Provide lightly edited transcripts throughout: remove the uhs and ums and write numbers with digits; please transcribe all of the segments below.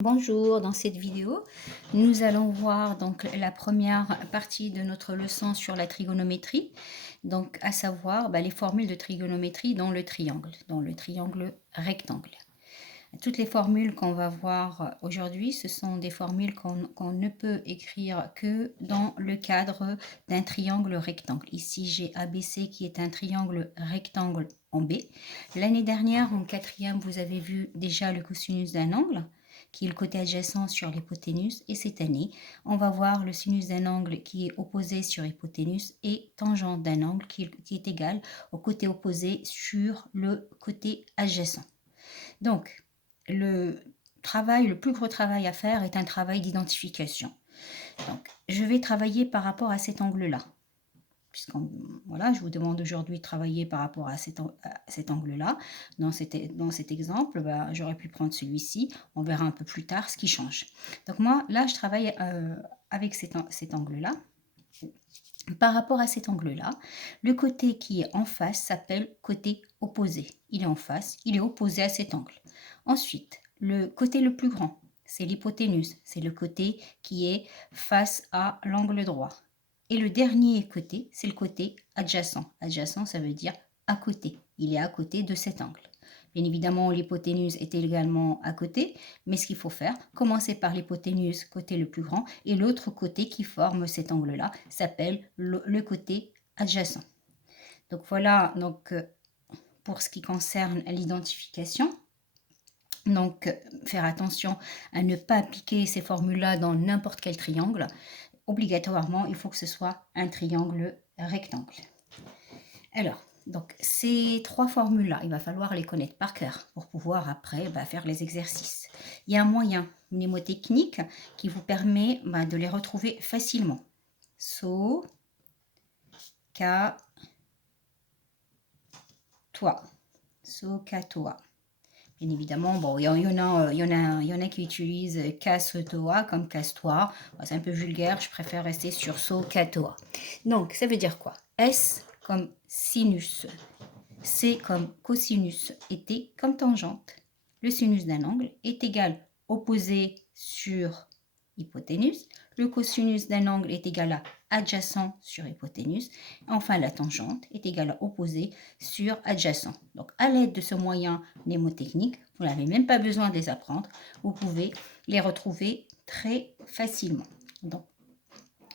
Bonjour, dans cette vidéo, nous allons voir donc la première partie de notre leçon sur la trigonométrie, donc à savoir les formules de trigonométrie dans le triangle rectangle. Toutes les formules qu'on va voir aujourd'hui, ce sont des formules qu'on ne peut écrire que dans le cadre d'un triangle rectangle. Ici, j'ai ABC qui est un triangle rectangle en B. L'année dernière, en quatrième, vous avez vu déjà le cosinus d'un angle, qui est le côté adjacent sur l'hypoténuse. Et cette année, on va voir le sinus d'un angle qui est opposé sur hypoténuse et tangente d'un angle qui est égal au côté opposé sur le côté adjacent. Donc, le plus gros travail à faire est un travail d'identification. Donc, je vais travailler par rapport à cet angle-là. Voilà, je vous demande aujourd'hui de travailler par rapport à cet angle-là. Dans cet exemple, j'aurais pu prendre celui-ci. On verra un peu plus tard ce qui change. Donc moi, là, je travaille avec cet angle-là. Par rapport à cet angle-là, le côté qui est en face s'appelle côté opposé. Il est en face, il est opposé à cet angle. Ensuite, le côté le plus grand, c'est l'hypoténuse. C'est le côté qui est face à l'angle droit. Et le dernier côté, c'est le côté adjacent. Adjacent, ça veut dire à côté. Il est à côté de cet angle. Bien évidemment, l'hypoténuse est également à côté, mais ce qu'il faut faire, commencer par l'hypoténuse, côté le plus grand, et l'autre côté qui forme cet angle-là s'appelle le côté adjacent. Donc voilà, pour ce qui concerne l'identification. Donc, faire attention à ne pas appliquer ces formules-là dans n'importe quel triangle. Obligatoirement, il faut que ce soit un triangle rectangle. Alors, donc ces trois formules-là, il va falloir les connaître par cœur pour pouvoir après faire les exercices. Il y a un moyen mnémotechnique qui vous permet de les retrouver facilement. So, ka, toi. So, ka, toi. Bien évidemment, bon, il y en a qui utilisent casse-toi comme casse-toi. C'est un peu vulgaire, je préfère rester sur so, ka, toi. Donc, ça veut dire quoi? S comme sinus, C comme cosinus et T comme tangente. Le sinus d'un angle est égal opposé sur hypoténuse. Le cosinus d'un angle est égal à adjacent sur hypoténuse. Enfin, la tangente est égale à opposé sur adjacent. Donc, à l'aide de ce moyen mnémotechnique, vous n'avez même pas besoin de les apprendre. Vous pouvez les retrouver très facilement. Donc,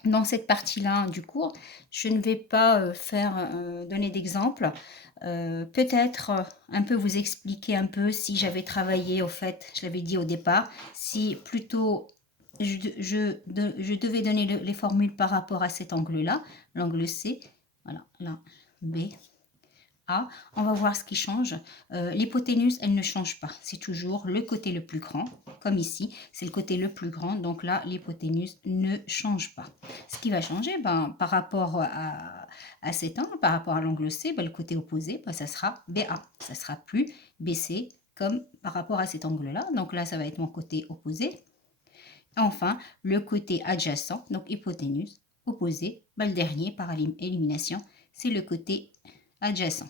dans cette partie-là du cours, je ne vais pas donner d'exemple. Peut-être un peu vous expliquer un peu si j'avais travaillé, au fait, je l'avais dit au départ, si plutôt je devais donner les formules par rapport à cet angle-là, l'angle C, voilà, là, B, A. On va voir ce qui change. L'hypoténuse, elle ne change pas. C'est toujours le côté le plus grand, comme ici, c'est le côté le plus grand. Donc là, l'hypoténuse ne change pas. Ce qui va changer, par rapport à cet angle, par rapport à l'angle C, le côté opposé, ça sera BA. Ça sera plus BC comme par rapport à cet angle-là. Donc là, ça va être mon côté opposé. Enfin, le côté adjacent, donc hypoténuse, opposé, le dernier par élimination, c'est le côté adjacent.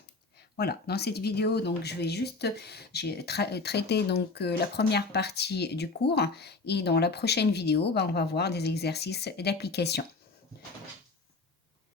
Voilà, dans cette vidéo, donc j'ai traité la première partie du cours et dans la prochaine vidéo, on va voir des exercices d'application.